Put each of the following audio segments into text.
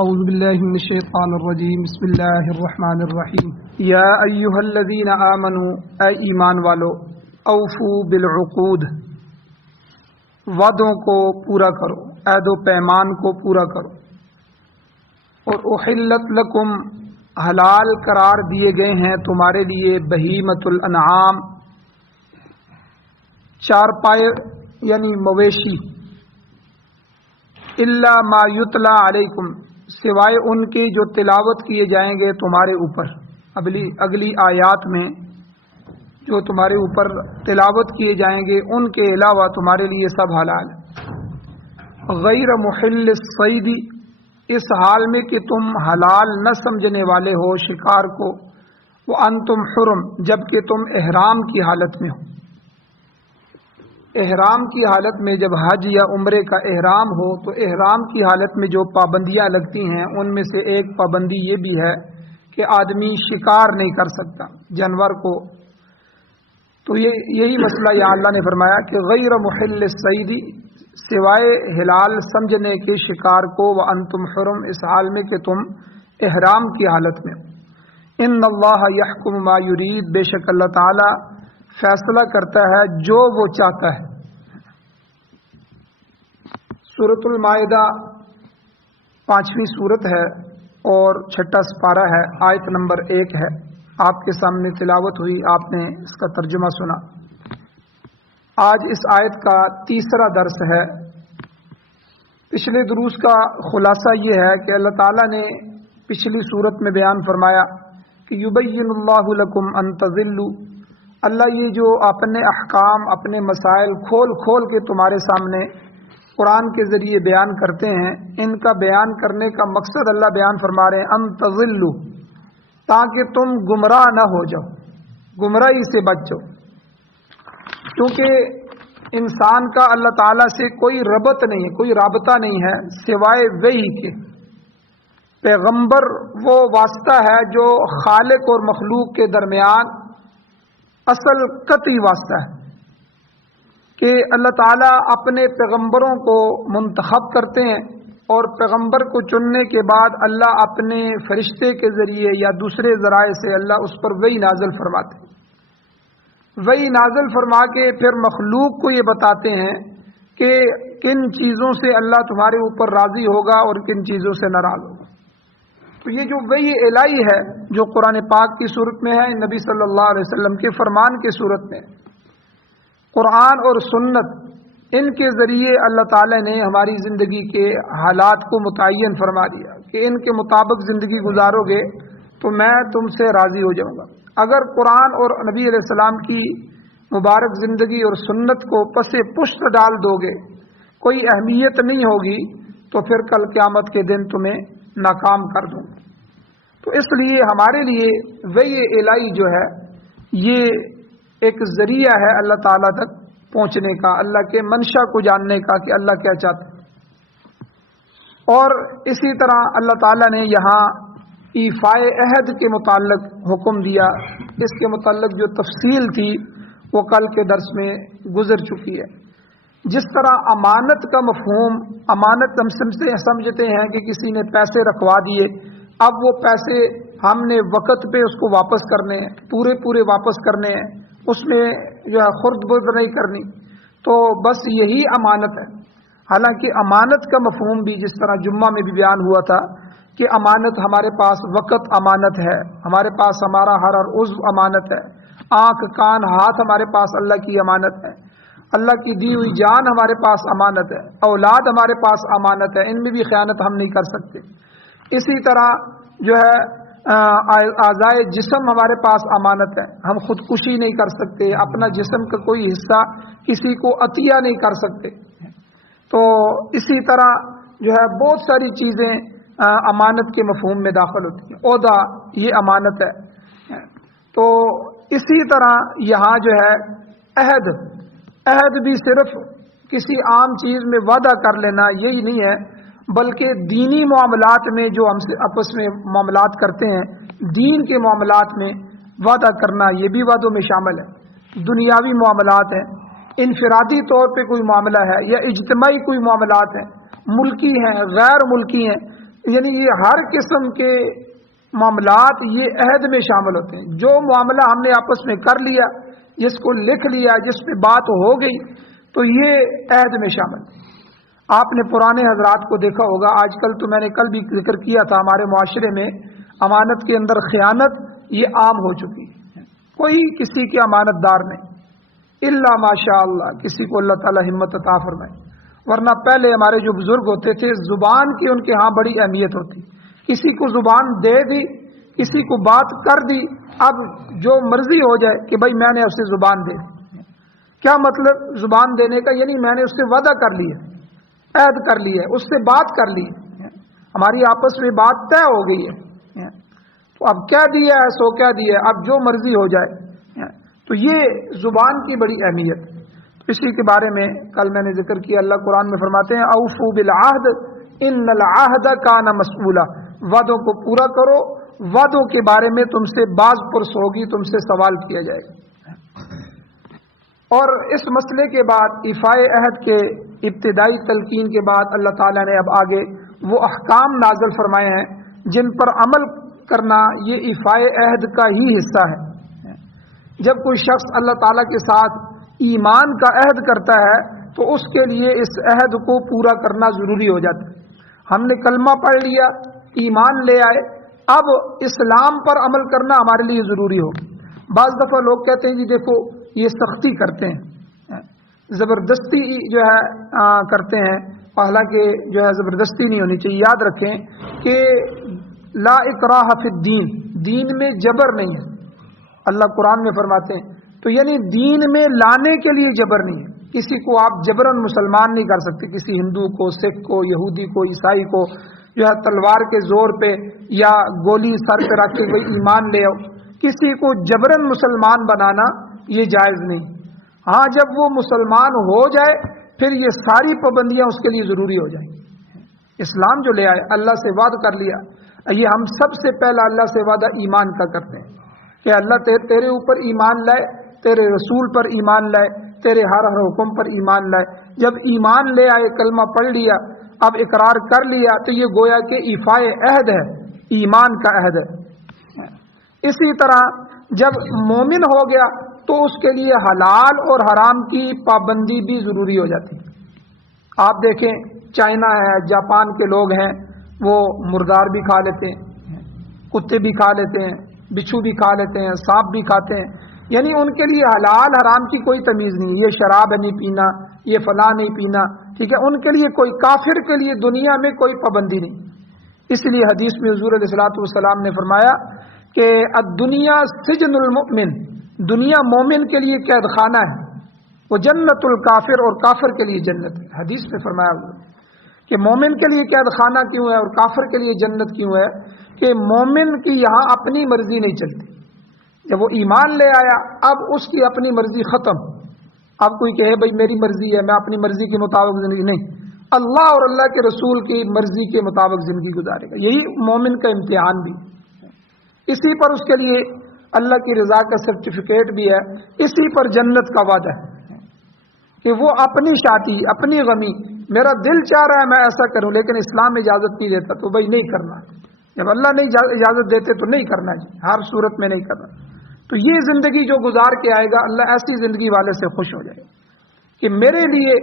اعوذ باللہ من الشیطان الرجیم بسم اللہ الرحمن الرحیم یا ایہا الذین آمنوا اے ایمان والو اوفوا بالعقود وعدوں کو پورا کرو، عہد و پیمان کو پورا کرو۔ اور احلت لکم حلال قرار دیے گئے ہیں تمہارے لیے بہیمۃ الانعام چار پائے یعنی مویشی، الا ما یتلی علیکم سوائے ان کے جو تلاوت کیے جائیں گے تمہارے اوپر، اگلی آیات میں جو تمہارے اوپر تلاوت کیے جائیں گے ان کے علاوہ تمہارے لیے سب حلال ہے۔ غیر محل الصید، اس حال میں کہ تم حلال نہ سمجھنے والے ہو شکار کو، وانتم حرم جبکہ تم احرام کی حالت میں ہو۔ احرام کی حالت میں جب حج یا عمرے کا احرام ہو تو احرام کی حالت میں جو پابندیاں لگتی ہیں ان میں سے ایک پابندی یہ بھی ہے کہ آدمی شکار نہیں کر سکتا جانور کو۔ تو یہی مسئلہ یہاں اللہ نے فرمایا کہ غیر محل الصید، سوائے حلال سمجھنے کے شکار کو، وانتم حرم اس حال میں کہ تم احرام کی حالت میں ہو۔ ان اللہ یحکم ما یرید، بے شک اللہ تعالی فیصلہ کرتا ہے جو وہ چاہتا ہے۔ سورۃ المائدہ 5ویں سورت ہے اور 6واں سپارہ ہے، آیت نمبر 1 ہے۔ آپ کے سامنے تلاوت ہوئی، آپ نے اس کا ترجمہ سنا۔ آج اس آیت کا تیسرا درس ہے۔ پچھلے دروس کا خلاصہ یہ ہے کہ اللہ تعالیٰ نے پچھلی سورت میں بیان فرمایا کہ یبین اللہ لکم ان تضلوا، اللہ یہ جو اپنے احکام اپنے مسائل کھول کھول کے تمہارے سامنے قرآن کے ذریعے بیان کرتے ہیں، ان کا بیان کرنے کا مقصد اللہ بیان فرما رہے ہیں ان تضلوا، تاکہ تم گمراہ نہ ہو جاؤ، گمراہی سے بچ جاؤ۔ کیونکہ انسان کا اللہ تعالیٰ سے کوئی ربط نہیں ہے، کوئی رابطہ نہیں ہے سوائے وحی کے۔ پیغمبر وہ واسطہ ہے جو خالق اور مخلوق کے درمیان اصل قطعی واسطہ ہے، کہ اللہ تعالیٰ اپنے پیغمبروں کو منتخب کرتے ہیں اور پیغمبر کو چننے کے بعد اللہ اپنے فرشتے کے ذریعے یا دوسرے ذرائع سے اللہ اس پر وحی نازل فرماتے ہیں۔ وحی نازل فرما کے پھر مخلوق کو یہ بتاتے ہیں کہ کن چیزوں سے اللہ تمہارے اوپر راضی ہوگا اور کن چیزوں سے ناراض ہوگا۔ تو یہ جو وحی الہی ہے جو قرآن پاک کی صورت میں ہے، نبی صلی اللہ علیہ وسلم کے فرمان کی صورت میں، قرآن اور سنت، ان کے ذریعے اللہ تعالی نے ہماری زندگی کے حالات کو متعین فرما دیا کہ ان کے مطابق زندگی گزارو گے تو میں تم سے راضی ہو جاؤں گا۔ اگر قرآن اور نبی علیہ السلام کی مبارک زندگی اور سنت کو پس پشت ڈال دو گے، کوئی اہمیت نہیں ہوگی، تو پھر کل قیامت کے دن تمہیں ناکام کر دوں۔ تو اس لیے ہمارے لیے وحی الہی جو ہے یہ ایک ذریعہ ہے اللہ تعالیٰ تک پہنچنے کا، اللہ کے منشا کو جاننے کا کہ اللہ کیا چاہتا ہے۔ اور اسی طرح اللہ تعالیٰ نے یہاں ایفائے عہد کے متعلق حکم دیا، اس کے متعلق جو تفصیل تھی وہ کل کے درس میں گزر چکی ہے۔ جس طرح امانت کا مفہوم، امانت ہم سمجھتے ہیں کہ کسی نے پیسے رکھوا دیے، اب وہ پیسے ہم نے وقت پہ اس کو واپس کرنے ہیں، پورے واپس کرنے ہیں، اس میں جو ہے خرد برد نہیں کرنی، تو بس یہی امانت ہے۔ حالانکہ امانت کا مفہوم بھی جس طرح جمعہ میں بھی بیان ہوا تھا کہ امانت ہمارے پاس وقت امانت ہے، ہمارے پاس ہمارا ہر عضو امانت ہے، آنکھ کان ہاتھ ہمارے پاس اللہ کی امانت ہے، اللہ کی دی ہوئی جان ہمارے پاس امانت ہے، اولاد ہمارے پاس امانت ہے، ان میں بھی خیانت ہم نہیں کر سکتے۔ اسی طرح جو ہے اعضائے جسم ہمارے پاس امانت ہے، ہم خودکشی نہیں کر سکتے، اپنا جسم کا کوئی حصہ کسی کو عطیہ نہیں کر سکتے۔ تو اسی طرح جو ہے بہت ساری چیزیں امانت کے مفہوم میں داخل ہوتی ہیں۔ عہدہ یہ امانت ہے۔ تو اسی طرح یہاں جو ہے عہد بھی صرف کسی عام چیز میں وعدہ کر لینا یہی نہیں ہے، بلکہ دینی معاملات میں جو ہم سے آپس میں معاملات کرتے ہیں، دین کے معاملات میں وعدہ کرنا یہ بھی وعدوں میں شامل ہے۔ دنیاوی معاملات ہیں، انفرادی طور پہ کوئی معاملہ ہے یا اجتماعی کوئی معاملات ہیں، ملکی ہیں غیر ملکی ہیں، یعنی یہ ہر قسم کے معاملات یہ عہد میں شامل ہوتے ہیں. جو معاملہ ہم نے آپس میں کر لیا، جس کو لکھ لیا، جس پہ بات ہو گئی، تو یہ عہد میں شامل. آپ نے پرانے حضرات کو دیکھا ہوگا، آج کل تو میں نے کل بھی ذکر کیا تھا، ہمارے معاشرے میں امانت کے اندر خیانت یہ عام ہو چکی ہے. کوئی کسی کے امانت دار نہیں، الا ماشاء اللہ، کسی کو اللہ تعالی ہمت عطا فرمائے. ورنہ پہلے ہمارے جو بزرگ ہوتے تھے، زبان کی ان کے ہاں بڑی اہمیت ہوتی. کسی کو زبان دے دی، کسی کو بات کر دی، اب جو مرضی ہو جائے کہ بھائی میں نے اسے زبان دے دی. کیا مطلب زبان دینے کا؟ یعنی میں نے اس سے وعدہ کر لیا، عہد کر لیا، اس سے بات کر لی، ہماری آپس میں بات طے ہو گئی ہے. تو اب کیا دیا ہے سو کیا دیا ہے، اب جو مرضی ہو جائے. تو یہ زبان کی بڑی اہمیت. اسی کے بارے میں کل میں نے ذکر کیا، اللہ قرآن میں فرماتے ہیں اوفوا بالعہد ان العہد کان مسئولا، وعدوں کو پورا کرو، وعدوں کے بارے میں تم سے باز پرس ہوگی، تم سے سوال کیا جائے گا. اور اس مسئلے کے بعد ایفائے عہد کے ابتدائی تلقین کے بعد اللہ تعالیٰ نے اب آگے وہ احکام نازل فرمائے ہیں جن پر عمل کرنا یہ ایفائے عہد کا ہی حصہ ہے. جب کوئی شخص اللہ تعالیٰ کے ساتھ ایمان کا عہد کرتا ہے تو اس کے لیے اس عہد کو پورا کرنا ضروری ہو جاتا ہے. ہم نے کلمہ پڑھ لیا، ایمان لے آئے، اب اسلام پر عمل کرنا ہمارے لیے ضروری ہو. بعض دفعہ لوگ کہتے ہیں جی دیکھو یہ سختی کرتے ہیں، زبردستی جو ہے کرتے ہیں، حالانکہ جو ہے زبردستی نہیں ہونی چاہیے. یاد رکھیں کہ لا اکراہ فی الدین، دین میں جبر نہیں ہے. اللہ قرآن میں فرماتے ہیں، تو یعنی دین میں لانے کے لیے جبر نہیں ہے. کسی کو آپ جبرن مسلمان نہیں کر سکتے. کسی ہندو کو، سکھ کو، یہودی کو، عیسائی کو جو ہے تلوار کے زور پہ یا گولی سر پہ رکھ کے کوئی ایمان لے آؤ، کسی کو جبرن مسلمان بنانا یہ جائز نہیں. ہاں جب وہ مسلمان ہو جائے پھر یہ ساری پابندیاں اس کے لیے ضروری ہو جائیں. اسلام جو لے آئے، اللہ سے وعدہ کر لیا. یہ ہم سب سے پہلا اللہ سے وعدہ ایمان کا کرتے ہیں کہ اللہ تیرے اوپر ایمان لائے، تیرے رسول پر ایمان لائے، تیرے ہر حکم پر ایمان لائے. جب ایمان لے آئے، کلمہ پڑھ لیا، اب اقرار کر لیا، تو یہ گویا کہ ایفائے عہد ہے، ایمان کا عہد ہے. اسی طرح جب مومن ہو گیا تو اس کے لیے حلال اور حرام کی پابندی بھی ضروری ہو جاتی. آپ دیکھیں چائنا ہے، جاپان کے لوگ ہیں، وہ مردار بھی کھا لیتے ہیں، کتے بھی کھا لیتے ہیں، بچھو بھی کھا لیتے ہیں، سانپ بھی کھاتے ہیں. یعنی ان کے لیے حلال حرام کی کوئی تمیز نہیں. یہ شراب نہیں پینا، یہ فلاں نہیں پینا، ٹھیک ہے. ان کے لیے کوئی، کافر کے لیے دنیا میں کوئی پابندی نہیں. اس لیے حدیث میں حضور علیہ الصلوۃ والسلام نے فرمایا کہ الدنیا سجن المؤمن، دنیا مومن کے لیے قید خانہ ہے، وہ جنت الکافر، اور کافر کے لیے جنت ہے. حدیث میں فرمایا کہ مومن کے لیے قید خانہ کیوں ہے اور کافر کے لیے جنت کیوں ہے؟ کہ مومن کی یہاں اپنی مرضی نہیں چلتی. جب وہ ایمان لے آیا اب اس کی اپنی مرضی ختم. اب کوئی کہے بھائی میری مرضی ہے، میں اپنی مرضی کے مطابق زندگی، نہیں، اللہ اور اللہ کے رسول کی مرضی کے مطابق زندگی گزارے گا. یہی مومن کا امتحان بھی. اسی پر اس کے لیے اللہ کی رضا کا سرٹیفکیٹ بھی ہے، اسی پر جنت کا وعدہ ہے کہ وہ اپنی شاطی، اپنی غمی، میرا دل چاہ رہا ہے میں ایسا کروں لیکن اسلام اجازت نہیں دیتا تو بھائی نہیں کرنا. جب اللہ نہیں اجازت دیتے تو نہیں کرنا، جی ہر صورت میں نہیں کرنا. تو یہ زندگی جو گزار کے آئے گا، اللہ ایسی زندگی والے سے خوش ہو جائے گا کہ میرے لیے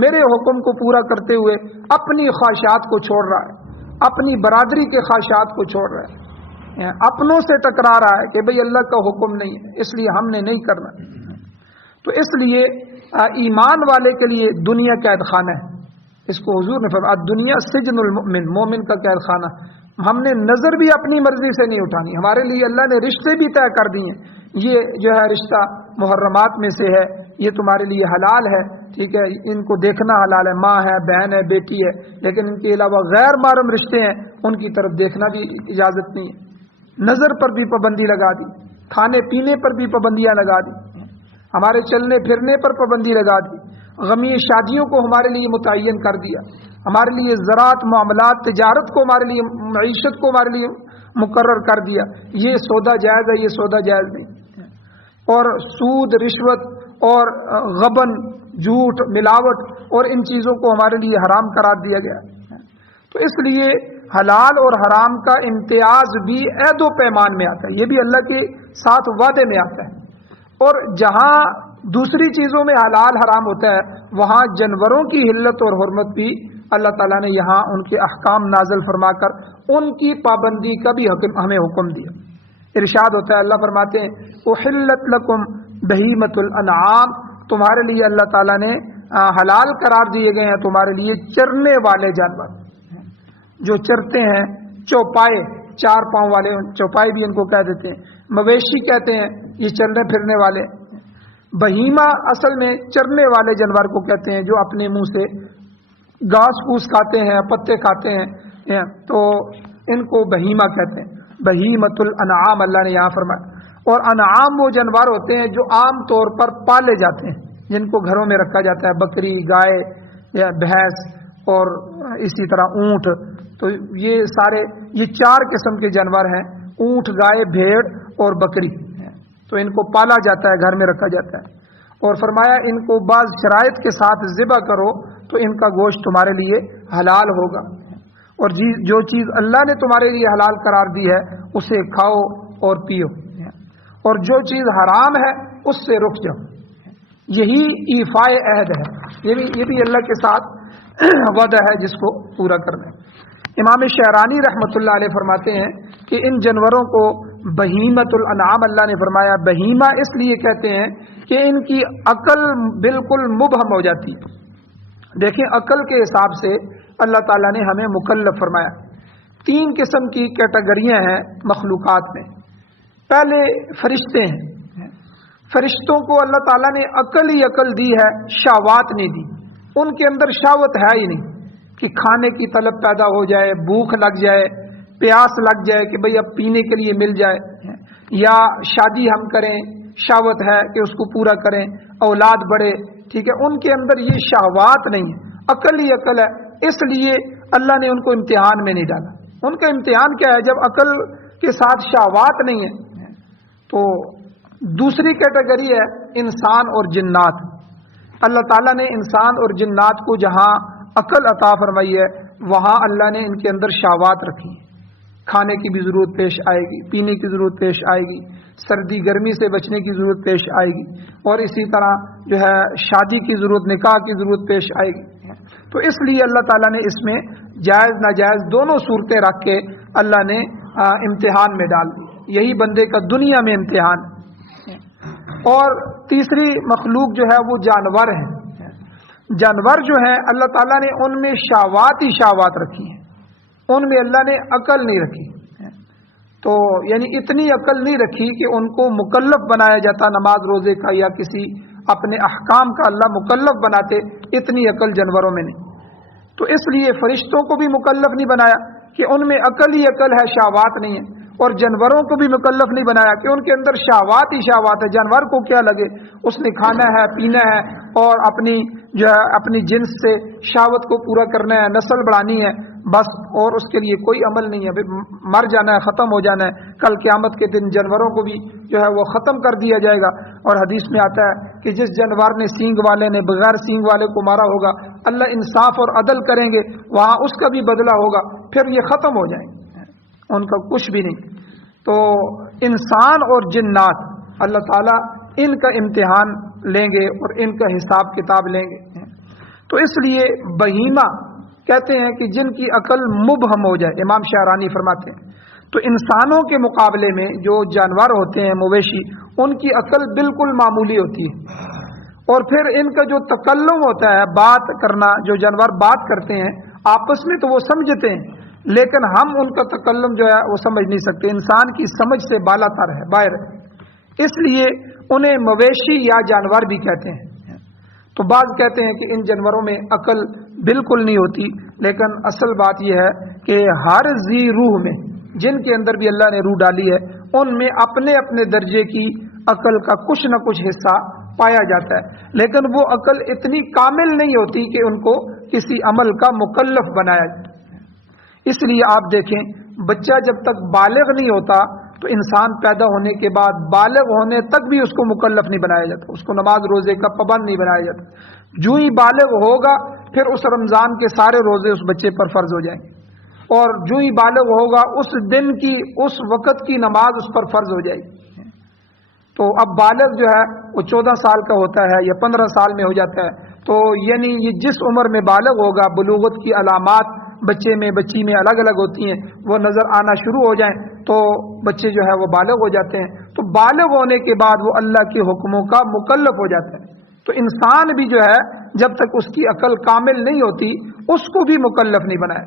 میرے حکم کو پورا کرتے ہوئے اپنی خواہشات کو چھوڑ رہا ہے، اپنی برادری کے خواہشات کو چھوڑ رہا ہے، اپنوں سے ٹکرا رہا ہے کہ بھئی اللہ کا حکم نہیں ہے اس لیے ہم نے نہیں کرنا. تو اس لیے ایمان والے کے لیے دنیا قید خانہ ہے. اس کو حضور نے فرمایا دنیا سجن المؤمن، مومن کا قید خانہ. ہم نے نظر بھی اپنی مرضی سے نہیں اٹھانی. ہمارے لیے اللہ نے رشتے بھی طے کر دیے، یہ جو ہے رشتہ محرمات میں سے ہے، یہ تمہارے لیے حلال ہے، ٹھیک ہے، ان کو دیکھنا حلال ہے، ماں ہے، بہن ہے، بیٹی ہے، لیکن ان کے علاوہ غیر محرم رشتے ہیں ان کی طرف دیکھنا بھی اجازت نہیں ہے. نظر پر بھی پابندی لگا دی، کھانے پینے پر بھی پابندیاں لگا دی، ہمارے چلنے پھرنے پر پابندی لگا دی، غمی شادیوں کو ہمارے لیے متعین کر دیا، ہمارے لیے زراعت، معاملات، تجارت کو ہمارے لیے، معیشت کو ہمارے لیے مقرر کر دیا. یہ سودا جائز ہے، یہ سودا جائز نہیں. اور سود، رشوت اور غبن، جھوٹ، ملاوٹ اور ان چیزوں کو ہمارے لیے حرام قرار دیا گیا. تو اس لیے حلال اور حرام کا امتیاز بھی عہد و پیمان میں آتا ہے، یہ بھی اللہ کے ساتھ وعدے میں آتا ہے۔ اور جہاں دوسری چیزوں میں حلال حرام ہوتا ہے وہاں جانوروں کی حلت اور حرمت بھی اللہ تعالیٰ نے یہاں ان کے احکام نازل فرما کر ان کی پابندی کا بھی ہمیں حکم دیا۔ ارشاد ہوتا ہے، اللہ فرماتے ہیں احلت لکم بہیمۃ الانعام، تمہارے لیے اللہ تعالیٰ نے حلال قرار دیے گئے ہیں تمہارے لیے چرنے والے جانور، جو چرتے ہیں، چوپائے، چار پاؤں والے، چوپائے بھی ان کو کہہ دیتے ہیں، مویشی کہتے ہیں یہ چلنے پھرنے والے۔ بہیمہ اصل میں چرنے والے جانور کو کہتے ہیں جو اپنے منہ سے گھاس پھوس کھاتے ہیں، پتے کھاتے ہیں، تو ان کو بہیمہ کہتے ہیں۔ بہیمۃ الانعام اللہ نے یہاں فرمایا۔ اور انعام وہ جانور ہوتے ہیں جو عام طور پر پالے جاتے ہیں، جن کو گھروں میں رکھا جاتا ہے، بکری، گائے یا بھینس اور اسی طرح اونٹ۔ تو یہ سارے یہ چار قسم کے جانور ہیں، اونٹ، گائے، بھیڑ اور بکری، تو ان کو پالا جاتا ہے، گھر میں رکھا جاتا ہے۔ اور فرمایا ان کو بعض شرائط کے ساتھ ذبح کرو تو ان کا گوشت تمہارے لیے حلال ہوگا، اور جو چیز اللہ نے تمہارے لیے حلال قرار دی ہے اسے کھاؤ اور پیو، اور جو چیز حرام ہے اس سے رک جاؤ۔ یہی ایفائے عہد ہے، یہ بھی اللہ کے ساتھ وعدہ ہے جس کو پورا کرنا ہے۔ امام شعرانی رحمۃ اللہ علیہ فرماتے ہیں کہ ان جانوروں کو بہیمۃ الانعام اللہ نے فرمایا، بہیمہ اس لیے کہتے ہیں کہ ان کی عقل بالکل مبہم ہو جاتی ہے۔ دیکھیں عقل کے حساب سے اللہ تعالیٰ نے ہمیں مکلف فرمایا۔ 3 قسم کی کیٹیگریاں ہیں مخلوقات میں۔ پہلے فرشتے ہیں، فرشتوں کو اللہ تعالیٰ نے عقل ہی عقل دی ہے، شہوات نہیں دی۔ ان کے اندر شہوت ہے ہی نہیں کہ کھانے کی طلب پیدا ہو جائے، بھوک لگ جائے، پیاس لگ جائے کہ بھئی اب پینے کے لیے مل جائے، یا شادی ہم کریں، شہوت ہے کہ اس کو پورا کریں، اولاد بڑھے، ٹھیک ہے، ان کے اندر یہ شہوات نہیں ہے، عقل ہی عقل ہے۔ اس لیے اللہ نے ان کو امتحان میں نہیں ڈالا۔ ان کا امتحان کیا ہے؟ جب عقل کے ساتھ شہوات نہیں ہے تو دوسری کیٹیگری ہے انسان اور جنات۔ اللہ تعالیٰ نے انسان اور جنات کو جہاں عقل عطا فرمائی ہے وہاں اللہ نے ان کے اندر شہوات رکھی ہیں، کھانے کی بھی ضرورت پیش آئے گی، پینے کی ضرورت پیش آئے گی، سردی گرمی سے بچنے کی ضرورت پیش آئے گی، اور اسی طرح جو ہے شادی کی ضرورت، نکاح کی ضرورت پیش آئے گی۔ تو اس لیے اللہ تعالیٰ نے اس میں جائز ناجائز دونوں صورتیں رکھ کے اللہ نے امتحان میں ڈال دی۔ یہی بندے کا دنیا میں امتحان ہے۔ اور تیسری مخلوق جو ہے وہ جانور ہیں۔ جانور جو ہیں اللہ تعالیٰ نے ان میں شہوات ہی شہوات رکھی ہیں، ان میں اللہ نے عقل نہیں رکھی۔ تو یعنی اتنی عقل نہیں رکھی کہ ان کو مکلف بنایا جاتا نماز روزے کا، یا کسی اپنے احکام کا اللہ مکلف بناتے، اتنی عقل جانوروں میں نہیں۔ تو اس لیے فرشتوں کو بھی مکلف نہیں بنایا کہ ان میں عقل ہی عقل ہے، شہوات نہیں ہے، اور جانوروں کو بھی مکلف نہیں بنایا کہ ان کے اندر شہوات ہی شہوات ہے۔ جانور کو کیا لگے، اس نے کھانا ہے، پینا ہے، اور اپنی جنس سے شہوت کو پورا کرنا ہے، نسل بڑھانی ہے بس، اور اس کے لیے کوئی عمل نہیں ہے، مر جانا ہے، ختم ہو جانا ہے۔ کل قیامت کے دن جانوروں کو بھی جو ہے وہ ختم کر دیا جائے گا، اور حدیث میں آتا ہے کہ جس جانور نے سینگ والے نے بغیر سینگ والے کو مارا ہوگا، اللہ انصاف اور عدل کریں گے، وہاں اس کا بھی بدلہ ہوگا، پھر یہ ختم ہو جائیں گے، ان کا کچھ بھی نہیں۔ تو انسان اور جنات اللہ تعالیٰ ان کا امتحان لیں گے اور ان کا حساب کتاب لیں گے۔ تو اس لیے بہیمہ کہتے ہیں کہ جن کی عقل مبہم ہو جائے، امام شعرانی فرماتے ہیں۔ تو انسانوں کے مقابلے میں جو جانور ہوتے ہیں، مویشی، ان کی عقل بالکل معمولی ہوتی ہے، اور پھر ان کا جو تکلم ہوتا ہے، بات کرنا، جو جانور بات کرتے ہیں آپس میں تو وہ سمجھتے ہیں، لیکن ہم ان کا تکلم جو ہے وہ سمجھ نہیں سکتے، انسان کی سمجھ سے بالا تر ہے، باہر ہے، اس لیے انہیں مویشی یا جانور بھی کہتے ہیں۔ تو بعض کہتے ہیں کہ ان جانوروں میں عقل بالکل نہیں ہوتی، لیکن اصل بات یہ ہے کہ ہر ذی روح میں، جن کے اندر بھی اللہ نے روح ڈالی ہے، ان میں اپنے اپنے درجے کی عقل کا کچھ نہ کچھ حصہ پایا جاتا ہے، لیکن وہ عقل اتنی کامل نہیں ہوتی کہ ان کو کسی عمل کا مکلف بنایا جائے۔ اس لیے آپ دیکھیں بچہ جب تک بالغ نہیں ہوتا تو انسان پیدا ہونے کے بعد بالغ ہونے تک بھی اس کو مکلف نہیں بنایا جاتا، اس کو نماز روزے کا پابند نہیں بنایا جاتا۔ جو ہی بالغ ہوگا پھر اس رمضان کے سارے روزے اس بچے پر فرض ہو جائیں گے، اور جو ہی بالغ ہوگا اس دن کی اس وقت کی نماز اس پر فرض ہو جائے گی۔ تو اب بالغ جو ہے وہ 14 سال کا ہوتا ہے یا 15 سال میں ہو جاتا ہے، تو یعنی یہ جس عمر میں بالغ ہوگا، بلوغت کی علامات بچے میں بچی میں الگ الگ ہوتی ہیں، وہ نظر آنا شروع ہو جائیں تو بچے جو ہے وہ بالغ ہو جاتے ہیں۔ تو بالغ ہونے کے بعد وہ اللہ کے حکموں کا مکلف ہو جاتا ہے۔ تو انسان بھی جو ہے جب تک اس کی عقل کامل نہیں ہوتی اس کو بھی مکلف نہیں بنایا۔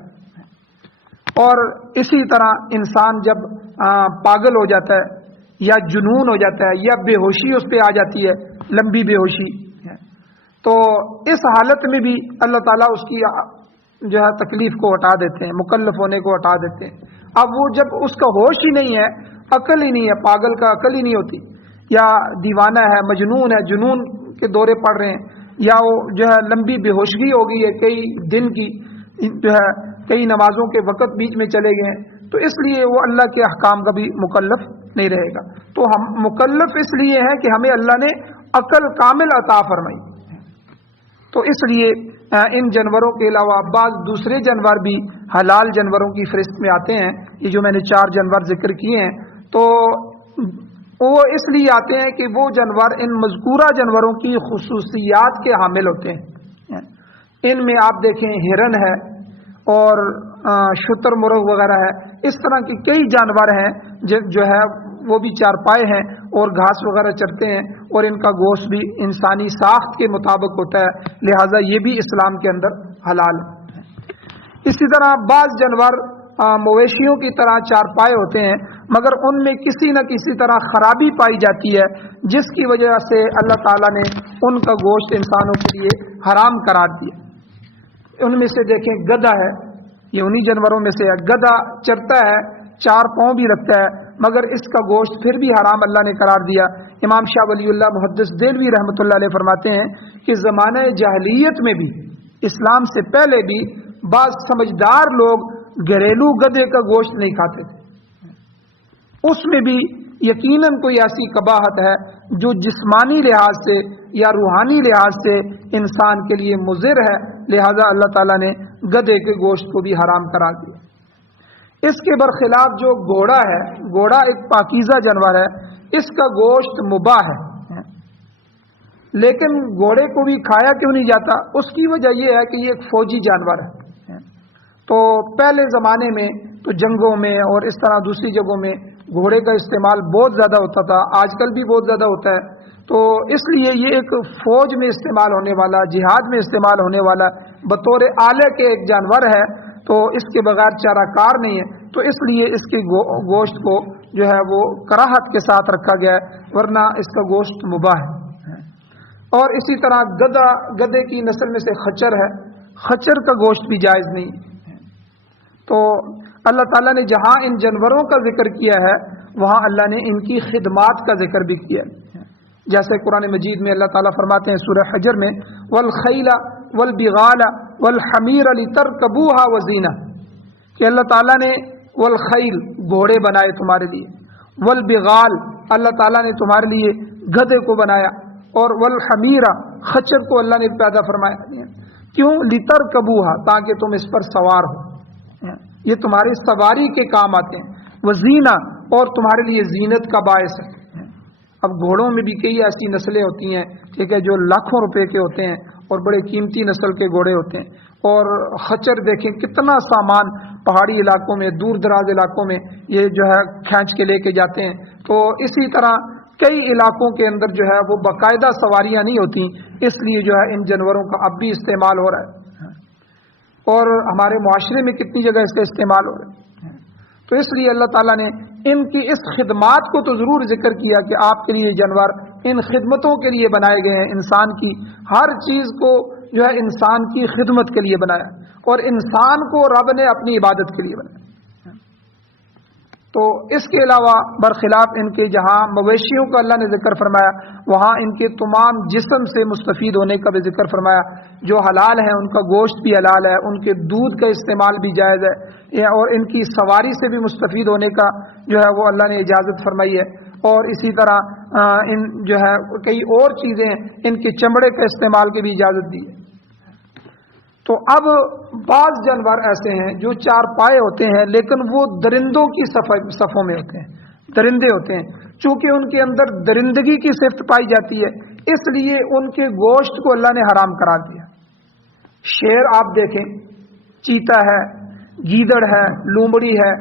اور اسی طرح انسان جب پاگل ہو جاتا ہے یا جنون ہو جاتا ہے یا بے ہوشی اس پہ آ جاتی ہے، لمبی بے ہوشی، تو اس حالت میں بھی اللہ تعالیٰ اس کی جو ہے تکلیف کو ہٹا دیتے ہیں، مکلف ہونے کو ہٹا دیتے ہیں۔ اب وہ جب اس کا ہوش ہی نہیں ہے، عقل ہی نہیں ہے، پاگل کا عقل ہی نہیں ہوتی، یا دیوانہ ہے، مجنون ہے، جنون کے دورے پڑ رہے ہیں، یا وہ جو ہے لمبی بے ہوشگی ہو گئی ہے کئی دن کی، جو ہے کئی نمازوں کے وقت بیچ میں چلے گئے ہیں، تو اس لیے وہ اللہ کے احکام کا بھی مکلف نہیں رہے گا۔ تو ہم مکلف اس لیے ہیں کہ ہمیں اللہ نے عقل کامل عطا فرمائی۔ تو اس لیے ان جانوروں کے علاوہ بعض دوسرے جانور بھی حلال جانوروں کی فہرست میں آتے ہیں۔ یہ جو میں نے 4 جانور ذکر کیے ہیں، تو وہ اس لیے آتے ہیں کہ وہ جانور ان مذکورہ جانوروں کی خصوصیات کے حامل ہوتے ہیں۔ ان میں آپ دیکھیں ہرن ہے اور شتر مرغ وغیرہ ہے، اس طرح کے کئی جانور ہیں جو ہے وہ بھی چارپائے ہیں اور گھاس وغیرہ چرتے ہیں، اور ان کا گوشت بھی انسانی ساخت کے مطابق ہوتا ہے، لہٰذا یہ بھی اسلام کے اندر حلال ہے۔ اسی طرح بعض جانور مویشیوں کی طرح چارپائے ہوتے ہیں، مگر ان میں کسی نہ کسی طرح خرابی پائی جاتی ہے، جس کی وجہ سے اللہ تعالیٰ نے ان کا گوشت انسانوں کے لیے حرام قرار دیا۔ ان میں سے دیکھیں گدھا ہے، یہ انہی جانوروں میں سے ہے۔ گدھا چرتا ہے، 4 پاؤں بھی رکھتا ہے، مگر اس کا گوشت پھر بھی حرام اللہ نے قرار دیا۔ امام شاہ ولی اللہ محدث دہلوی رحمۃ اللہ علیہ فرماتے ہیں کہ زمانہ جاہلیت میں بھی، اسلام سے پہلے بھی، بعض سمجھدار لوگ گھریلو گدھے کا گوشت نہیں کھاتے تھے۔ اس میں بھی یقیناً کوئی ایسی قباحت ہے جو جسمانی لحاظ سے یا روحانی لحاظ سے انسان کے لیے مضر ہے، لہذا اللہ تعالیٰ نے گدھے کے گوشت کو بھی حرام قرار دیا۔ اس کے برخلاف جو گھوڑا ہے، گھوڑا ایک پاکیزہ جانور ہے، اس کا گوشت مباح ہے، لیکن گھوڑے کو بھی کھایا کیوں نہیں جاتا؟ اس کی وجہ یہ ہے کہ یہ ایک فوجی جانور ہے۔ تو پہلے زمانے میں تو جنگوں میں اور اس طرح دوسری جگہوں میں گھوڑے کا استعمال بہت زیادہ ہوتا تھا، آج کل بھی بہت زیادہ ہوتا ہے، تو اس لیے یہ ایک فوج میں استعمال ہونے والا، جہاد میں استعمال ہونے والا بطور آلے کے ایک جانور ہے، تو اس کے بغیر چارہ کار نہیں ہے، تو اس لیے اس کے گوشت کو جو ہے وہ کراہت کے ساتھ رکھا گیا ہے، ورنہ اس کا گوشت مباح ہے۔ اور اسی طرح گدھے کی نسل میں سے خچر ہے، خچر کا گوشت بھی جائز نہیں۔ تو اللہ تعالیٰ نے جہاں ان جانوروں کا ذکر کیا ہے وہاں اللہ نے ان کی خدمات کا ذکر بھی کیا ہے، جیسے قرآن مجید میں اللہ تعالیٰ فرماتے ہیں سورہ حجر میں والخیل والبغال والحمیر لترکبوها وزینہ، کہ اللہ تعالیٰ نے والخیل گھوڑے بنائے تمہارے لیے، والبغال اللہ تعالیٰ نے تمہارے لیے گدھے کو بنایا، اور والحمیر خچر کو اللہ نے پیدا فرمایا، کیوں؟ لترکبوها، تاکہ تم اس پر سوار ہو، یہ تمہاری سواری کے کام آتے ہیں، وزینہ اور تمہارے لیے زینت کا باعث ہے۔ اب گھوڑوں میں بھی کئی ایسی نسلیں ہوتی ہیں، ٹھیک ہے، جو لاکھوں روپے کے ہوتے ہیں اور بڑے قیمتی نسل کے گھوڑے ہوتے ہیں، اور خچر دیکھیں کتنا سامان پہاڑی علاقوں میں، دور دراز علاقوں میں یہ جو ہے کھینچ کے لے کے جاتے ہیں۔ تو اسی طرح کئی علاقوں کے اندر جو ہے وہ باقاعدہ سواریاں نہیں ہوتی، اس لیے جو ہے ان جانوروں کا اب بھی استعمال ہو رہا ہے، اور ہمارے معاشرے میں کتنی جگہ اس کا استعمال ہو رہا ہے۔ تو اس لیے اللہ تعالیٰ نے ان کی اس خدمات کو تو ضرور ذکر کیا کہ آپ کے لیے جانور ان خدمتوں کے لیے بنائے گئے ہیں، انسان کی ہر چیز کو جو ہے انسان کی خدمت کے لیے بنایا، اور انسان کو رب نے اپنی عبادت کے لیے بنایا۔ تو اس کے علاوہ برخلاف ان کے جہاں مویشیوں کا اللہ نے ذکر فرمایا، وہاں ان کے تمام جسم سے مستفید ہونے کا بھی ذکر فرمایا۔ جو حلال ہیں ان کا گوشت بھی حلال ہے، ان کے دودھ کا استعمال بھی جائز ہے، اور ان کی سواری سے بھی مستفید ہونے کا جو ہے وہ اللہ نے اجازت فرمائی ہے، اور اسی طرح ان جو ہے کئی اور چیزیں ان کے چمڑے کا استعمال کی بھی اجازت دی ہے۔ تو اب بعض جانور ایسے ہیں جو چار پائے ہوتے ہیں لیکن وہ درندوں کی صفوں میں ہوتے ہیں، درندے ہوتے ہیں، چونکہ ان کے اندر درندگی کی صفت پائی جاتی ہے، اس لیے ان کے گوشت کو اللہ نے حرام قرار دیا۔ شیر آپ دیکھیں، چیتا ہے، گیدڑ ہے، لومڑی ہے،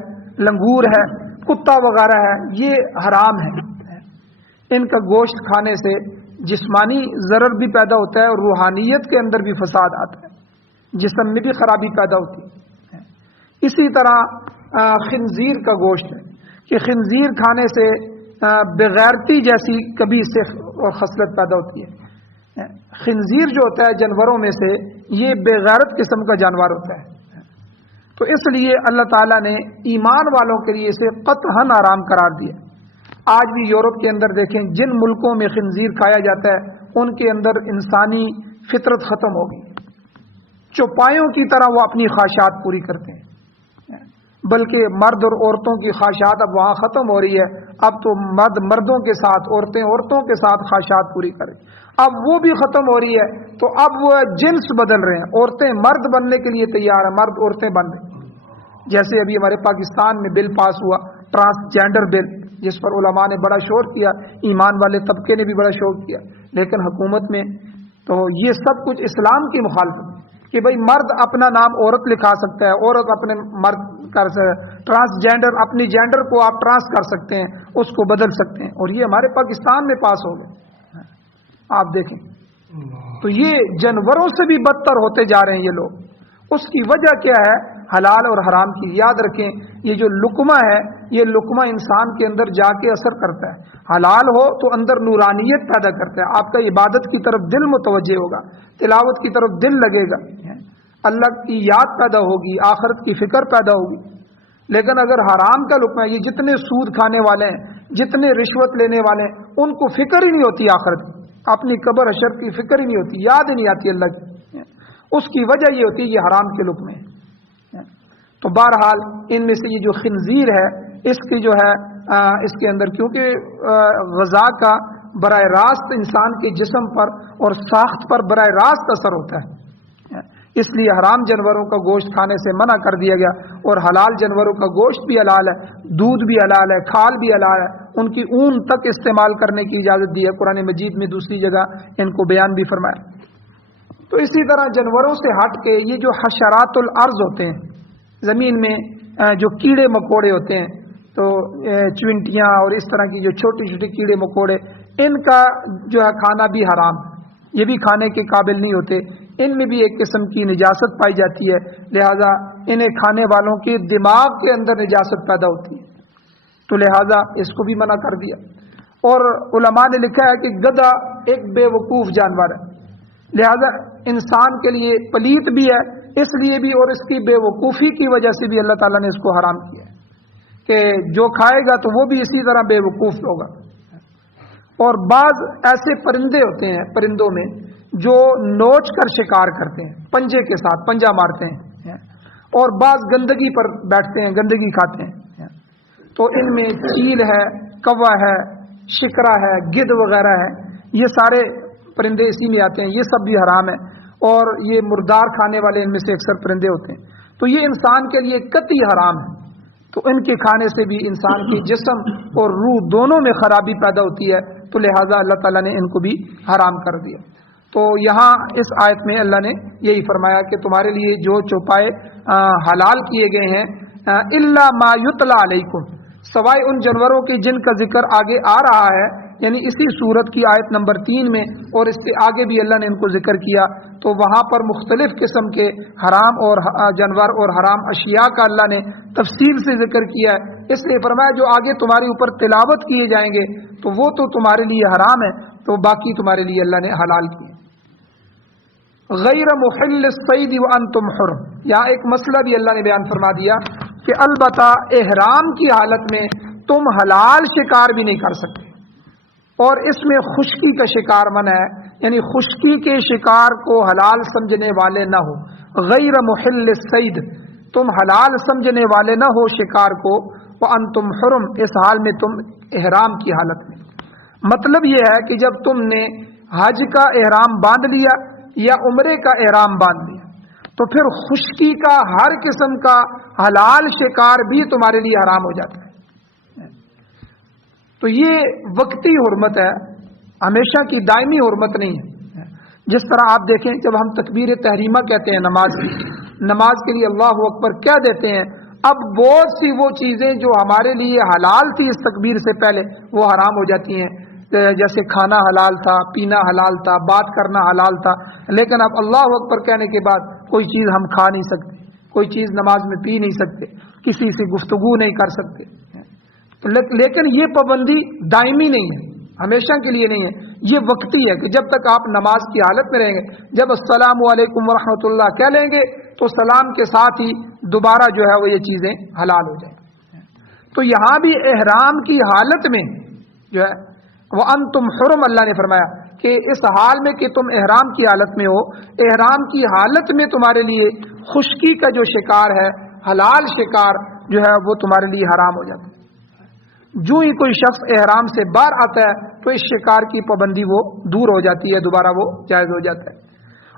لنگور ہے، کتا وغیرہ ہے، یہ حرام ہے۔ ان کا گوشت کھانے سے جسمانی ضرر بھی پیدا ہوتا ہے اور روحانیت کے اندر بھی فساد آتا ہے، جسم میں بھی خرابی پیدا ہوتی ہے۔ اسی طرح خنزیر کا گوشت ہے کہ خنزیر کھانے سے بغیرتی جیسی کبھی صفت اور خصلت پیدا ہوتی ہے۔ خنزیر جو ہوتا ہے جانوروں میں سے یہ بے غیرت قسم کا جانور ہوتا ہے، تو اس لیے اللہ تعالیٰ نے ایمان والوں کے لیے اسے قطعاً حرام قرار دیا۔ آج بھی یورپ کے اندر دیکھیں، جن ملکوں میں خنزیر کھایا جاتا ہے ان کے اندر انسانی فطرت ختم ہوگی، چوپایوں کی طرح وہ اپنی خواہشات پوری کرتے ہیں، بلکہ مرد اور عورتوں کی خواہشات اب وہاں ختم ہو رہی ہے، اب تو مرد مردوں کے ساتھ، عورتیں عورتوں کے ساتھ خواہشات پوری کریں، اب وہ بھی ختم ہو رہی ہے، تو اب وہ جنس بدل رہے ہیں، عورتیں مرد بننے کے لیے تیار ہیں، مرد عورتیں بن رہے ہیں۔ جیسے ابھی ہمارے پاکستان میں بل پاس ہوا، ٹرانسجینڈر بل، جس پر علماء نے بڑا شور کیا، ایمان والے طبقے نے بھی بڑا شور کیا، لیکن حکومت میں تو یہ سب کچھ اسلام کی مخالفت کہ بھئی مرد اپنا نام عورت لکھا سکتا ہے، عورت اپنے مرد کر سکتا ہے، ٹرانسجینڈر اپنی جینڈر کو آپ ٹرانس کر سکتے ہیں، اس کو بدل سکتے ہیں، اور یہ ہمارے پاکستان میں پاس ہو گئے، آپ دیکھیں۔ تو یہ جانوروں سے بھی بدتر ہوتے جا رہے ہیں یہ لوگ۔ اس کی وجہ کیا ہے؟ حلال اور حرام کی۔ یاد رکھیں، یہ جو لقمہ ہے، یہ لقمہ انسان کے اندر جا کے اثر کرتا ہے، حلال ہو تو اندر نورانیت پیدا کرتا ہے، آپ کا عبادت کی طرف دل متوجہ ہوگا، تلاوت کی طرف دل لگے گا، اللہ کی یاد پیدا ہوگی، آخرت کی فکر پیدا ہوگی۔ لیکن اگر حرام کا لقمہ ہے، یہ جتنے سود کھانے والے ہیں، جتنے رشوت لینے والے ہیں، ان کو فکر ہی نہیں ہوتی آخرت، اپنی قبر حشر کی فکر ہی نہیں ہوتی، یاد ہی نہیں آتی اللہ کی۔ اس کی وجہ یہ ہوتی ہے یہ حرام کے لقمے ہیں۔ تو بہرحال ان میں سے یہ جو خنزیر ہے، اس کی جو ہے اس کے اندر کیونکہ غذا کا براہ راست انسان کے جسم پر اور ساخت پر براہ راست اثر ہوتا ہے، اس لیے حرام جانوروں کا گوشت کھانے سے منع کر دیا گیا، اور حلال جانوروں کا گوشت بھی حلال ہے، دودھ بھی حلال ہے، کھال بھی حلال ہے، ان کی اون تک استعمال کرنے کی اجازت دی ہے، قرآن مجید میں دوسری جگہ ان کو بیان بھی فرمایا۔ تو اسی طرح جانوروں سے ہٹ کے یہ جو حشرات الارض ہوتے ہیں، زمین میں جو کیڑے مکوڑے ہوتے ہیں، تو چونٹیاں اور اس طرح کی جو چھوٹے چھوٹے کیڑے مکوڑے، ان کا جو ہے کھانا بھی حرام، یہ بھی کھانے کے قابل نہیں ہوتے، ان میں بھی ایک قسم کی نجاست پائی جاتی ہے، لہذا انہیں کھانے والوں کے دماغ کے اندر نجاست پیدا ہوتی ہے، تو لہذا اس کو بھی منع کر دیا۔ اور علماء نے لکھا ہے کہ گدھا ایک بے وقوف جانور ہے، لہذا انسان کے لیے پلیت بھی ہے، اس لیے بھی اور اس کی بے وقوفی کی وجہ سے بھی اللہ تعالیٰ نے اس کو حرام کیا ہے کہ جو کھائے گا تو وہ بھی اسی طرح بے وقوف ہوگا۔ اور بعض ایسے پرندے ہوتے ہیں، پرندوں میں جو نوچ کر شکار کرتے ہیں، پنجے کے ساتھ پنجہ مارتے ہیں، اور بعض گندگی پر بیٹھتے ہیں، گندگی کھاتے ہیں، تو ان میں چیل ہے، کوا ہے، شکرا ہے، گدھ وغیرہ ہے، یہ سارے پرندے اسی میں آتے ہیں، یہ سب بھی حرام ہے، اور یہ مردار کھانے والے ان میں سے اکثر پرندے ہوتے ہیں، تو یہ انسان کے لیے قطعی حرام ہے، تو ان کے کھانے سے بھی انسان کے جسم اور روح دونوں میں خرابی پیدا ہوتی ہے، تو لہٰذا اللہ تعالیٰ نے ان کو بھی حرام کر دیا۔ تو یہاں اس آیت میں اللہ نے یہی فرمایا کہ تمہارے لیے جو چوپائے حلال کیے گئے ہیں، الا ما یتلی علیکم، سوائے ان جانوروں کے جن کا ذکر آگے آ رہا ہے، یعنی اسی سورت کی آیت نمبر 3 میں، اور اس کے آگے بھی اللہ نے ان کو ذکر کیا، تو وہاں پر مختلف قسم کے حرام اور جانور اور حرام اشیاء کا اللہ نے تفصیل سے ذکر کیا ہے، اس لیے فرمایا جو آگے تمہارے اوپر تلاوت کیے جائیں گے تو وہ تو تمہارے لیے حرام ہے، تو باقی تمہارے لیے اللہ نے حلال کیے۔ غیر محل الصید وانتم حرم، یہاں ایک مسئلہ بھی اللہ نے بیان فرما دیا کہ البتہ احرام کی حالت میں تم حلال شکار بھی نہیں کر سکتے، اور اس میں خشکی کا شکار منع ہے، یعنی خشکی کے شکار کو حلال سمجھنے والے نہ ہو۔ غیر محل الصید، تم حلال سمجھنے والے نہ ہو شکار کو، وانتم حرم، اس حال میں تم احرام کی حالت میں۔ مطلب یہ ہے کہ جب تم نے حج کا احرام باندھ لیا یا عمرے کا احرام باندھ لیا، تو پھر خشکی کا ہر قسم کا حلال شکار بھی تمہارے لیے حرام ہو جاتا ہے. تو یہ وقتی حرمت ہے، ہمیشہ کی دائمی حرمت نہیں ہے. جس طرح آپ دیکھیں جب ہم تکبیر تحریمہ کہتے ہیں نماز کے لیے اللہ اکبر کہہ دیتے ہیں، اب بہت سی وہ چیزیں جو ہمارے لیے حلال تھی اس تکبیر سے پہلے وہ حرام ہو جاتی ہیں. جیسے کھانا حلال تھا، پینا حلال تھا، بات کرنا حلال تھا، لیکن اب اللہ اکبر کہنے کے بعد کوئی چیز ہم کھا نہیں سکتے، کوئی چیز نماز میں پی نہیں سکتے، کسی سے گفتگو نہیں کر سکتے. لیکن یہ پابندی دائمی نہیں ہے، ہمیشہ کے لیے نہیں ہے، یہ وقتی ہے کہ جب تک آپ نماز کی حالت میں رہیں گے، جب السلام علیکم ورحمۃ اللہ کہہ لیں گے تو سلام کے ساتھ ہی دوبارہ جو ہے وہ یہ چیزیں حلال ہو جائیں. تو یہاں بھی احرام کی حالت میں جو ہے وَأَنْتُمْ حُرُمْ اللہ نے فرمایا کہ اس حال میں کہ تم احرام کی حالت میں ہو، احرام کی حالت میں تمہارے لیے خشکی کا جو شکار ہے، حلال شکار جو ہے وہ تمہارے لیے حرام ہو جاتا ہے. جو ہی کوئی شخص احرام سے باہر آتا ہے تو اس شکار کی پابندی وہ دور ہو جاتی ہے، دوبارہ وہ جائز ہو جاتا ہے.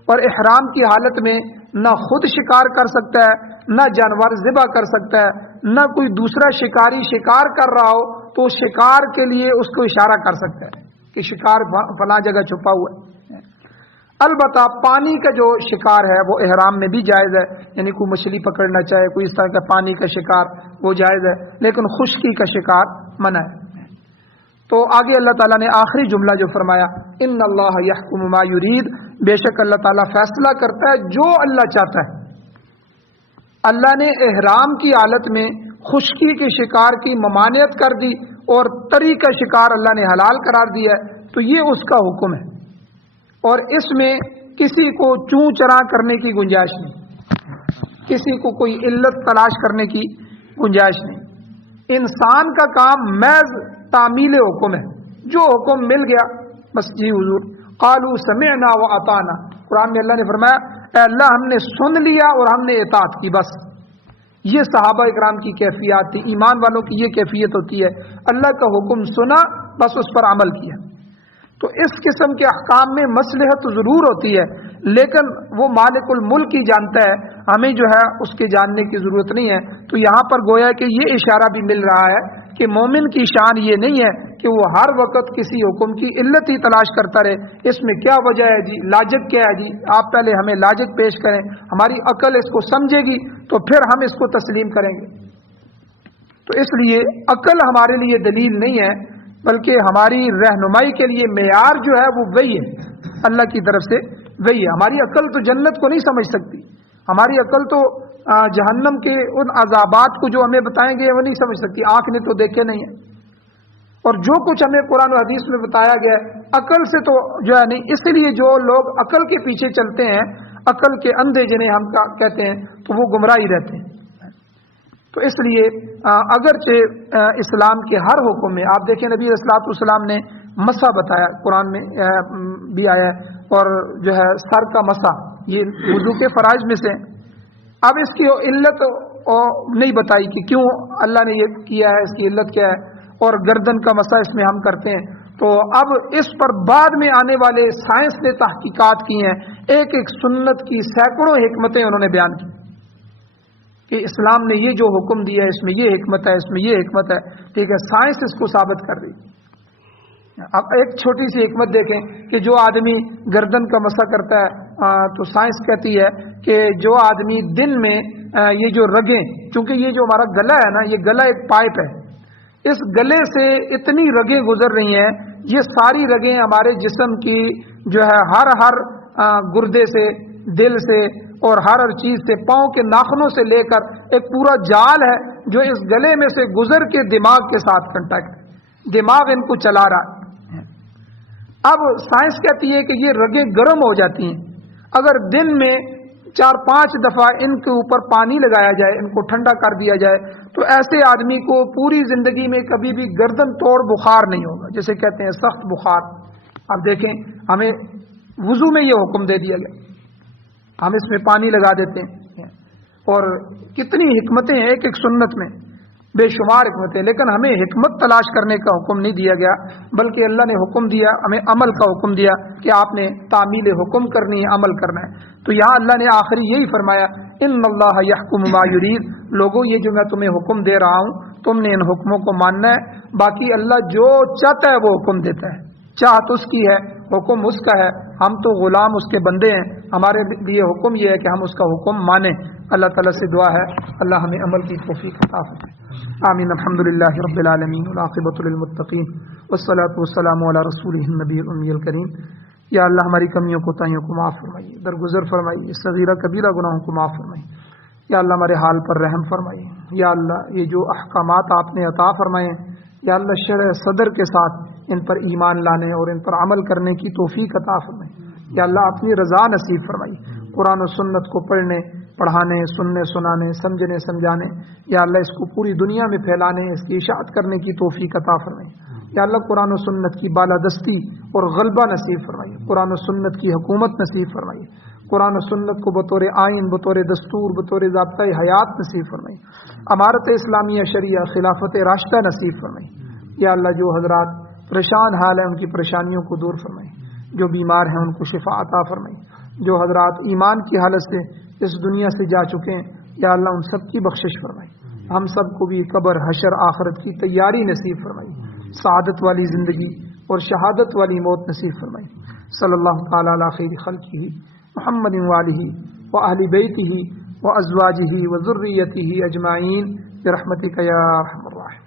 اور احرام کی حالت میں نہ خود شکار کر سکتا ہے، نہ جانور ذبح کر سکتا ہے، نہ کوئی دوسرا شکاری شکار کر رہا ہو تو شکار کے لیے اس کو اشارہ کر سکتا ہے کہ شکار فلاں جگہ چھپا ہوا ہے. البتہ پانی کا جو شکار ہے وہ احرام میں بھی جائز ہے، یعنی کوئی مچھلی پکڑنا چاہے، کوئی اس طرح کا پانی کا شکار وہ جائز ہے، لیکن خشکی کا شکار منع ہے. تو آگے اللہ تعالیٰ نے آخری جملہ جو فرمایا ان اللہ یحکم ما یرید، بے شک اللہ تعالیٰ فیصلہ کرتا ہے جو اللہ چاہتا ہے. اللہ نے احرام کی حالت میں خشکی کے شکار کی ممانعت کر دی اور تری کا شکار اللہ نے حلال قرار دیا ہے، تو یہ اس کا حکم ہے اور اس میں کسی کو چوں چرا کرنے کی گنجائش نہیں، کسی کو کوئی علت تلاش کرنے کی گنجائش نہیں. انسان کا کام محض تعمیل حکم ہے، جو حکم مل گیا بس جی حضور قالوا سمعنا واطعنا، قرآن میں اللہ نے فرمایا اے اللہ ہم نے سن لیا اور ہم نے اطاعت کی. بس یہ صحابہ اکرام کی کیفیات تھی، ایمان والوں کی یہ کیفیت ہوتی ہے، اللہ کا حکم سنا بس اس پر عمل کیا. تو اس قسم کے احکام میں مصلحت ضرور ہوتی ہے، لیکن وہ مالک الملک ہی جانتا ہے، ہمیں جو ہے اس کے جاننے کی ضرورت نہیں ہے. تو یہاں پر گویا کہ یہ اشارہ بھی مل رہا ہے کہ مومن کی شان یہ نہیں ہے کہ وہ ہر وقت کسی حکم کی علت ہی تلاش کرتا رہے، اس میں کیا وجہ ہے جی، لاجک کیا ہے جی، آپ پہلے ہمیں لاجک پیش کریں، ہماری عقل اس کو سمجھے گی تو پھر ہم اس کو تسلیم کریں گے. تو اس لیے عقل ہمارے لیے دلیل نہیں ہے، بلکہ ہماری رہنمائی کے لیے معیار جو ہے وہ وہی ہے، اللہ کی طرف سے وہی ہے. ہماری عقل تو جنت کو نہیں سمجھ سکتی، ہماری عقل تو جہنم کے ان عذابات کو جو ہمیں بتائیں گے وہ نہیں سمجھ سکتی، آنکھ نے تو دیکھے نہیں ہے. اور جو کچھ ہمیں قرآن و حدیث میں بتایا گیا ہے عقل سے تو جو ہے نہیں. اس لیے جو لوگ عقل کے پیچھے چلتے ہیں، عقل کے اندھے جنہیں ہم کہتے ہیں، تو وہ گمراہ ہی رہتے ہیں. تو اس لیے اگرچہ اسلام کے ہر حکم میں آپ دیکھیں نبی علیہ الصلوۃ والسلام نے مسح بتایا، قرآن میں بھی آیا ہے، اور جو ہے سر کا مسح یہ وضو کے فرائض میں سے. اب اس کی علت نہیں بتائی کہ کیوں اللہ نے یہ کیا ہے، اس کی علت کیا ہے، اور گردن کا مسح اس میں ہم کرتے ہیں. تو اب اس پر بعد میں آنے والے سائنس نے تحقیقات کی ہیں، ایک ایک سنت کی سینکڑوں حکمتیں انہوں نے بیان کی کہ اسلام نے یہ جو حکم دیا ہے اس میں یہ حکمت ہے، اس میں یہ حکمت ہے. ٹھیک ہے، سائنس اس کو ثابت کر رہی. اب ایک چھوٹی سی حکمت دیکھیں کہ جو آدمی گردن کا مسح کرتا ہے تو سائنس کہتی ہے کہ جو آدمی دن میں یہ جو رگیں، چونکہ یہ جو ہمارا گلا ہے نا، یہ گلا ایک پائپ ہے، اس گلے سے اتنی رگیں گزر رہی ہیں، یہ ساری رگیں ہمارے جسم کی جو ہے ہر گردے سے، دل سے اور ہر چیز سے، پاؤں کے ناخنوں سے لے کر ایک پورا جال ہے جو اس گلے میں سے گزر کے دماغ کے ساتھ کنٹیکٹ، دماغ ان کو چلا رہا ہے. اب سائنس کہتی ہے کہ یہ رگیں گرم ہو جاتی ہیں، اگر دن میں 4-5 دفعہ ان کے اوپر پانی لگایا جائے، ان کو ٹھنڈا کر دیا جائے، تو ایسے آدمی کو پوری زندگی میں کبھی بھی گردن توڑ بخار نہیں ہوگا، جسے کہتے ہیں سخت بخار. اب دیکھیں ہمیں وضو میں یہ حکم دے دیا گیا، ہم اس میں پانی لگا دیتے ہیں، اور کتنی حکمتیں ہیں ایک ایک سنت میں. بے شمار حکمتیں، لیکن ہمیں حکمت تلاش کرنے کا حکم نہیں دیا گیا، بلکہ اللہ نے حکم دیا، ہمیں عمل کا حکم دیا کہ آپ نے تعمیل حکم کرنی ہے، عمل کرنا ہے۔ تو یہاں اللہ نے آخری یہی فرمایا، ان اللہ یحکم ما یرید، لوگوں یہ جو میں تمہیں حکم دے رہا ہوں تم نے ان حکموں کو ماننا ہے، باقی اللہ جو چاہتا ہے وہ حکم دیتا ہے، چاہت اس کی ہے، حکم اس کا ہے، ہم تو غلام اس کے بندے ہیں، ہمارے لیے حکم یہ ہے کہ ہم اس کا حکم مانیں۔ اللہ تعالیٰ سے دعا ہے اللہ ہمیں عمل کی توفیق عطا فرمائے، آمین۔ الحمد للہ رب العالمین والعاقبۃ للمتقین والصلاۃ والسلام علی رسولہ النبی الامی الکریم۔ یا اللہ ہماری کمیوں کوتاہیوں کو معاف فرمائیے، درگزر فرمائیے، صغیرہ کبیرہ گناہوں کو معاف فرمائیے، یا اللہ ہمارے حال پر رحم فرمائیے، یا اللہ یہ جو احکامات آپ نے عطا فرمائے، یا اللہ شرع صدر کے ساتھ ان پر ایمان لانے اور ان پر عمل کرنے کی توفیق عطا فرمائیے، یا اللہ اپنی رضا نصیب فرمائیے۔ قرآن و سنت کو پڑھنے، پڑھانے، سننے، سنانے، سمجھنے، سمجھانے، یا اللہ اس کو پوری دنیا میں پھیلانے، اس کی اشاعت کرنے کی توفیق عطا فرمائیے، یا اللہ قرآن و سنت کی بالادستی اور غلبہ نصیب فرمائیے، قرآن و سنت کی حکومت نصیب فرمائیے، قرآن و سنت کو بطور آئین، بطور دستور، بطور ضابطۂ حیات نصیب فرمائیے، امارت اسلامیہ شریعہ، خلافت راشدہ نصیب فرمائیے، یا اللہ جو حضرات پریشان حال ہیں ان کی پریشانیوں کو دور فرمائیے، جو بیمار ہیں ان کو شفا عطا فرمائیے، جو حضرات ایمان کی حالت سے اس دنیا سے جا چکے ہیں یا اللہ ان سب کی بخشش فرمائیے، ہم سب کو بھی قبر، حشر، آخرت کی تیاری نصیب فرمائیے، سعادت والی زندگی اور شہادت والی موت نصیب فرمائیے۔ صلی اللہ تعالی علی خیر خلقہ محمد وآلہ وأہل بیتہ وازواجہ وذریتہ اجمعین برحمتک یا ارحم الراحمین۔